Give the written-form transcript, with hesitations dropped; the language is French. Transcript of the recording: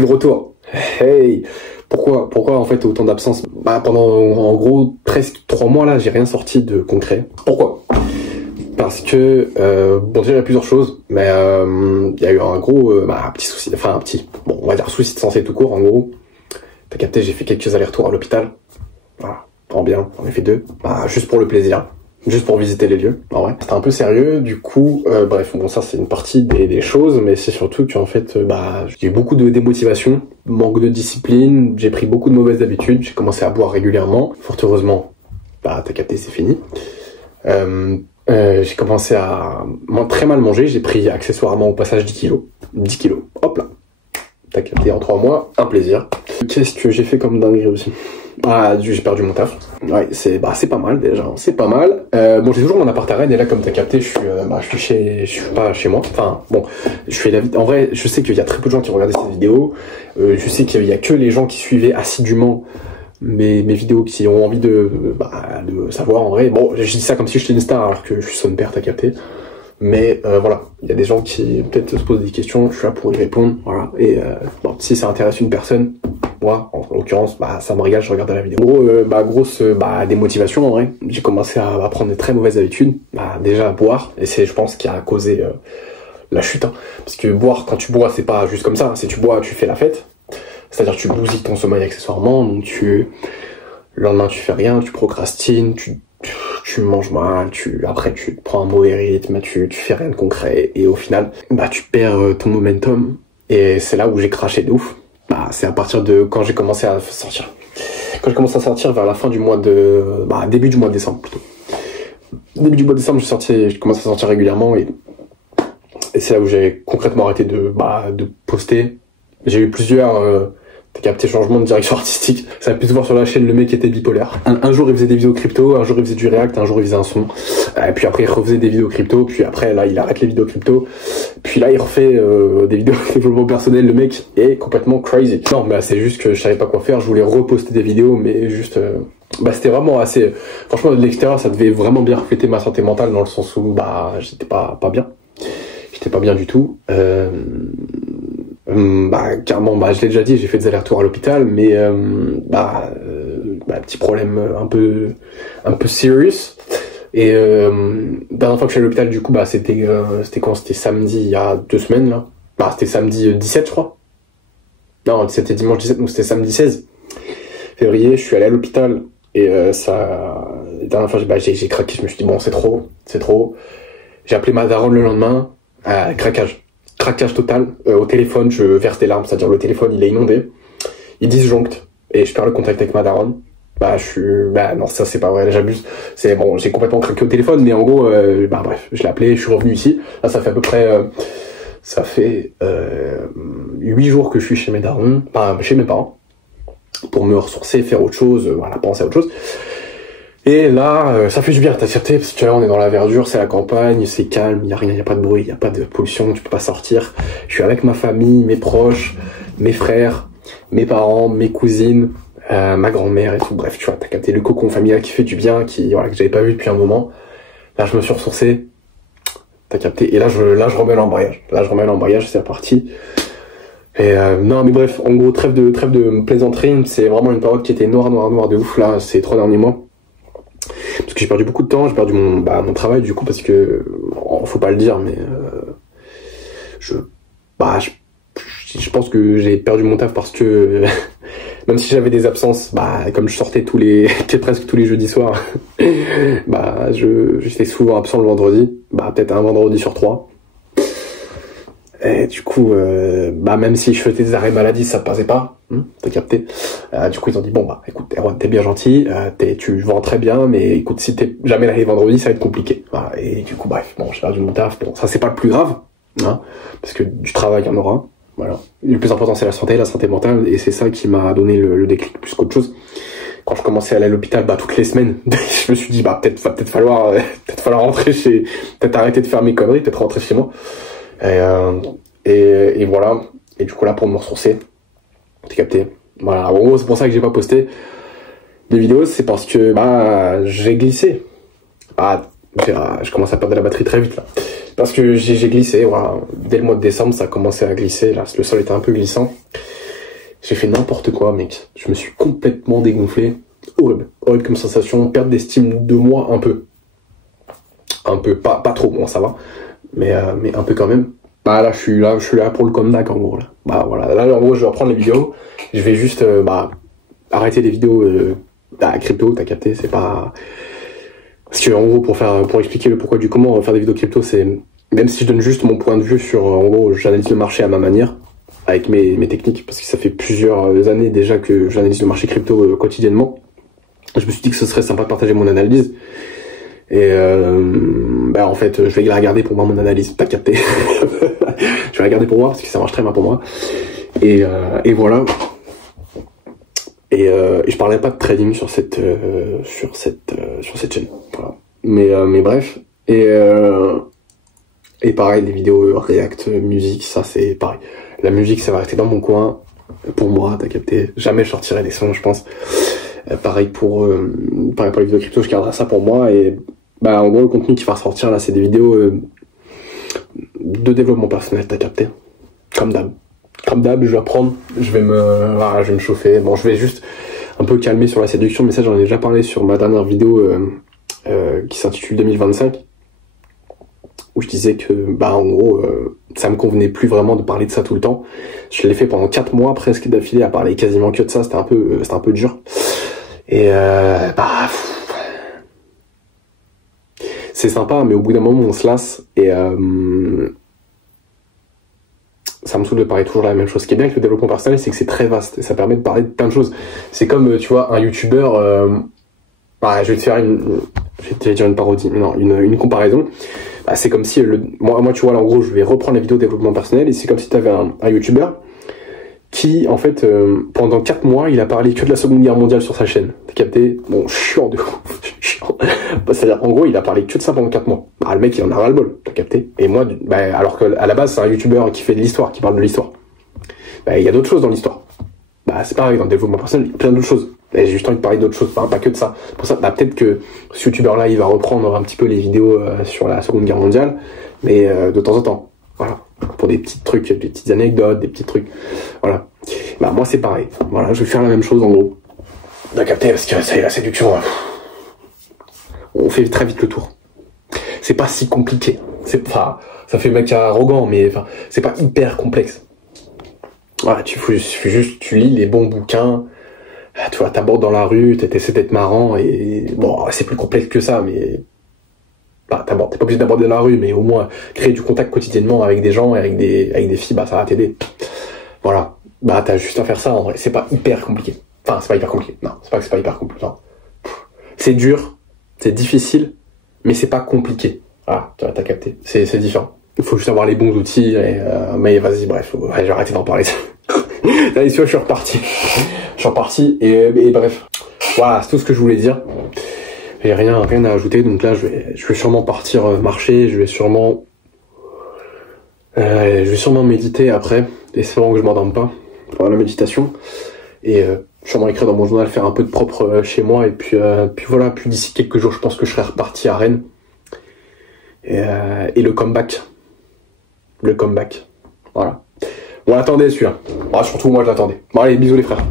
De retour. Hey, pourquoi en fait autant d'absence? Pendant en gros presque 3 mois là, j'ai rien sorti de concret. Pourquoi? Parce que bon, déjà il y a plusieurs choses, mais il y a eu un gros petit souci, enfin un petit, bon on va dire souci de santé tout court en gros. T'as capté, j'ai fait quelques allers-retours à l'hôpital. Voilà, en bien, j'en ai fait 2, juste pour le plaisir. Juste pour visiter les lieux, en vrai. C'était un peu sérieux, du coup, bref, bon ça c'est une partie des choses, mais c'est surtout qu'en fait, j'ai eu beaucoup de démotivation, manque de discipline, j'ai pris beaucoup de mauvaises habitudes, j'ai commencé à boire régulièrement, fort heureusement, t'as capté, c'est fini. J'ai commencé à très mal manger, j'ai pris accessoirement au passage 10 kilos. 10 kilos, hop là. T'as capté, en 3 mois, un plaisir. Qu'est-ce que j'ai fait comme dinguerie aussi? J'ai perdu mon taf. Ouais, c'est pas mal déjà, c'est pas mal. Bon, j'ai toujours mon appart à Rennes et là, comme t'as capté, je suis pas chez moi. Enfin, bon, je fais la vie. En vrai, je sais qu'il y a très peu de gens qui regardaient cette vidéo. Je sais qu'il y a que les gens qui suivaient assidûment mes vidéos qui ont envie de savoir en vrai. Bon, je dis ça comme si j'étais une star alors que je suis son père, t'as capté. Mais voilà, il y a des gens qui peut-être se posent des questions, je suis là pour y répondre, voilà. Et bon, si ça intéresse une personne, moi, en l'occurrence, ça me régale, je regarde la vidéo. En gros, grosse démotivation en vrai. J'ai commencé à prendre de très mauvaises habitudes. Déjà à boire, et c'est je pense qui a causé la chute. Hein. Parce que boire, quand tu bois, c'est pas juste comme ça. Si tu bois, tu fais la fête. C'est-à-dire tu bousilles ton sommeil accessoirement, donc le lendemain tu fais rien, tu procrastines, tu manges mal, après tu prends un mauvais rythme, tu fais rien de concret, et au final, tu perds ton momentum, et c'est là où j'ai craché de ouf. C'est à partir de quand j'ai commencé à sortir. Quand j'ai commencé à sortir vers la fin du mois de... début du mois de décembre, plutôt. Début du mois de décembre, j'ai commencé à sortir régulièrement, et c'est là où j'ai concrètement arrêté de poster. J'ai eu plusieurs... T'as capté, changement de direction artistique. Ça a pu se voir sur la chaîne, le mec était bipolaire. Un jour il faisait des vidéos crypto, un jour il faisait du react, un jour il faisait un son. Et puis après il refaisait des vidéos crypto, puis après là il arrête les vidéos crypto. Puis là il refait des vidéos de développement personnel, le mec est complètement crazy. Non mais c'est juste que je savais pas quoi faire, je voulais reposter des vidéos, mais juste... c'était vraiment assez... Franchement de l'extérieur ça devait vraiment bien refléter ma santé mentale dans le sens où j'étais pas bien. J'étais pas bien du tout. Carrément, je l'ai déjà dit, j'ai fait des allers-retours à l'hôpital, mais petit problème un peu serious. Et dernière fois que je suis à l'hôpital, du coup, c'était quand? C'était samedi, il y a 2 semaines là. C'était samedi 17, je crois. Non, c'était dimanche 17, donc c'était samedi 16 février. Je suis allé à l'hôpital et la dernière fois j'ai craqué. Je me suis dit bon, c'est trop. J'ai appelé ma daronne le lendemain. Craquage total, au téléphone je verse des larmes, c'est-à-dire le téléphone il est inondé, il disjoncte et je perds le contact avec ma daronne. Non, ça c'est pas vrai, j'abuse, c'est bon, j'ai complètement craqué au téléphone, mais en gros bref, je l'ai appelé, je suis revenu ici, là ça fait à peu près 8 jours que je suis chez mes darons, chez mes parents, pour me ressourcer, faire autre chose, penser à autre chose. Et là, ça fait du bien, t'as capté, parce que là, on est dans la verdure, c'est la campagne, c'est calme, y a rien, y a pas de bruit, y a pas de pollution, tu peux pas sortir. Je suis avec ma famille, mes proches, mes frères, mes parents, mes cousines, ma grand-mère et tout. Bref, tu vois, t'as capté le cocon familial qui fait du bien, que j'avais pas vu depuis un moment. Là, je me suis ressourcé, t'as capté. Et là, je remets l'embrayage, c'est reparti. Et non, mais bref, en gros, trêve de plaisanterie, c'est vraiment une période qui était noire de ouf, là, ces 3 derniers mois. Parce que j'ai perdu beaucoup de temps, j'ai perdu mon travail du coup parce que faut pas le dire mais je pense que j'ai perdu mon taf parce que même si j'avais des absences, comme je sortais presque tous les jeudis soirs, j'étais souvent absent le vendredi, peut-être un vendredi sur 3. Et du coup, même si je faisais des arrêts maladie, ça passait pas, t'as capté. Du coup, ils ont dit, bon, écoute, Erwan, t'es bien gentil, tu vends très bien, mais écoute, si t'es jamais là les vendredis, ça va être compliqué. Voilà. Et du coup, bref, bon, j'ai perdu mon taf, bon, ça c'est pas le plus grave, parce que du travail, il y en aura, voilà. Le plus important, c'est la santé mentale, et c'est ça qui m'a donné le déclic plus qu'autre chose. Quand je commençais à aller à l'hôpital, toutes les semaines, je me suis dit, peut-être falloir rentrer peut-être arrêter de faire mes conneries, peut-être rentrer chez moi. Et voilà. Et du coup là pour me ressourcer, t'as capté. Voilà. En gros c'est pour ça que j'ai pas posté des vidéos, c'est parce que j'ai glissé. Je commence à perdre la batterie très vite là. Parce que j'ai glissé, voilà. Dès le mois de décembre ça a commencé à glisser. Là, le sol était un peu glissant. J'ai fait n'importe quoi, mec. Je me suis complètement dégonflé. Horrible. Horrible comme sensation. Perte d'estime de moi, un peu. Un peu. Pas trop, bon, ça va. Mais un peu quand même. Bah là, je suis là pour le comeback, en gros, là. Bah voilà. Là, en gros, je vais reprendre les vidéos. Je vais juste, arrêter les vidéos, crypto, t'as capté, c'est pas... Parce que, en gros, pour expliquer le pourquoi du comment, faire des vidéos crypto, c'est... Même si je donne juste mon point de vue sur, en gros, j'analyse le marché à ma manière, avec mes techniques, parce que ça fait plusieurs années déjà que j'analyse le marché crypto quotidiennement. Je me suis dit que ce serait sympa de partager mon analyse. Et en fait, je vais la regarder pour voir mon analyse, t'as capté. Je vais la regarder pour voir, parce que ça marche très bien pour moi. Et voilà. Et je parlais pas de trading sur cette chaîne. Voilà. Mais bref. Et pareil, les vidéos React, musique, ça c'est pareil. La musique, ça va rester dans mon coin. Pour moi, t'as capté. Jamais je sortirai des sons, je pense. Pareil pour les vidéos crypto, je garderai ça pour moi. Et en gros, le contenu qui va ressortir là, c'est des vidéos de développement personnel, t'as capté. Comme d'hab, je vais reprendre. Je vais me chauffer. Bon, je vais juste un peu calmer sur la séduction, mais ça, j'en ai déjà parlé sur ma dernière vidéo qui s'intitule 2025. Où je disais que, en gros, ça me convenait plus vraiment de parler de ça tout le temps. Je l'ai fait pendant 4 mois presque d'affilée à parler quasiment que de ça, c'était un peu dur. Et c'est sympa, mais au bout d'un moment, on se lasse, et ça me saoule de parler toujours de la même chose. Ce qui est bien avec le développement personnel, c'est que c'est très vaste, et ça permet de parler de plein de choses. C'est comme, tu vois, un youtubeur, je vais te faire une parodie, non, une comparaison. C'est comme si, moi tu vois là en gros je vais reprendre la vidéo de développement personnel et c'est comme si tu avais un youtubeur qui en fait pendant 4 mois il a parlé que de la Seconde Guerre mondiale sur sa chaîne. T'as capté? Bon, chiant de ouf. Chiant. C'est-à-dire en gros il a parlé que de ça pendant 4 mois. Le mec il en a ras le bol, t'as capté? Et moi, alors qu'à la base c'est un youtubeur qui fait de l'histoire, qui parle de l'histoire. Il y a d'autres choses dans l'histoire. C'est pareil, dans le développement personnel, il y a plein d'autres choses. Et j'ai juste envie de parler d'autres choses, pas que de ça. Pour ça, peut-être que ce youtubeur-là, il va reprendre un petit peu les vidéos sur la Seconde Guerre mondiale, mais de temps en temps. Voilà. Pour des petits trucs, des petites anecdotes, des petits trucs. Voilà. Moi, c'est pareil. Voilà, je vais faire la même chose, en gros. T'as capté, parce que ça y est, la séduction, on fait très vite le tour. C'est pas si compliqué. Ça fait mec arrogant, mais c'est pas hyper complexe. Voilà, tu lis les bons bouquins, tu vois, t'abordes dans la rue, t'essaies d'être marrant, et bon, c'est plus complexe que ça, mais t'es pas obligé d'aborder dans la rue, mais au moins créer du contact quotidiennement avec des gens et avec des filles, ça va t'aider. Voilà, t'as juste à faire ça, en vrai, c'est pas hyper compliqué. Enfin, c'est pas hyper compliqué, non, c'est pas hyper compliqué, non. C'est dur, c'est difficile, mais c'est pas compliqué. Voilà, t'as capté, c'est différent. Il faut juste avoir les bons outils, mais vas-y, bref, je vais arrêter d'en parler. Allez, je suis reparti, et bref. Voilà, c'est tout ce que je voulais dire. J'ai rien à ajouter, donc là, je vais sûrement partir marcher, je vais sûrement méditer après, espérant que je m'endorme pas, pour la méditation, et sûrement écrire dans mon journal, faire un peu de propre chez moi, et puis voilà, puis d'ici quelques jours, je pense que je serai reparti à Rennes, et le comeback, voilà. On l'attendait celui-là. Surtout moi je l'attendais. Bon allez, bisous les frères.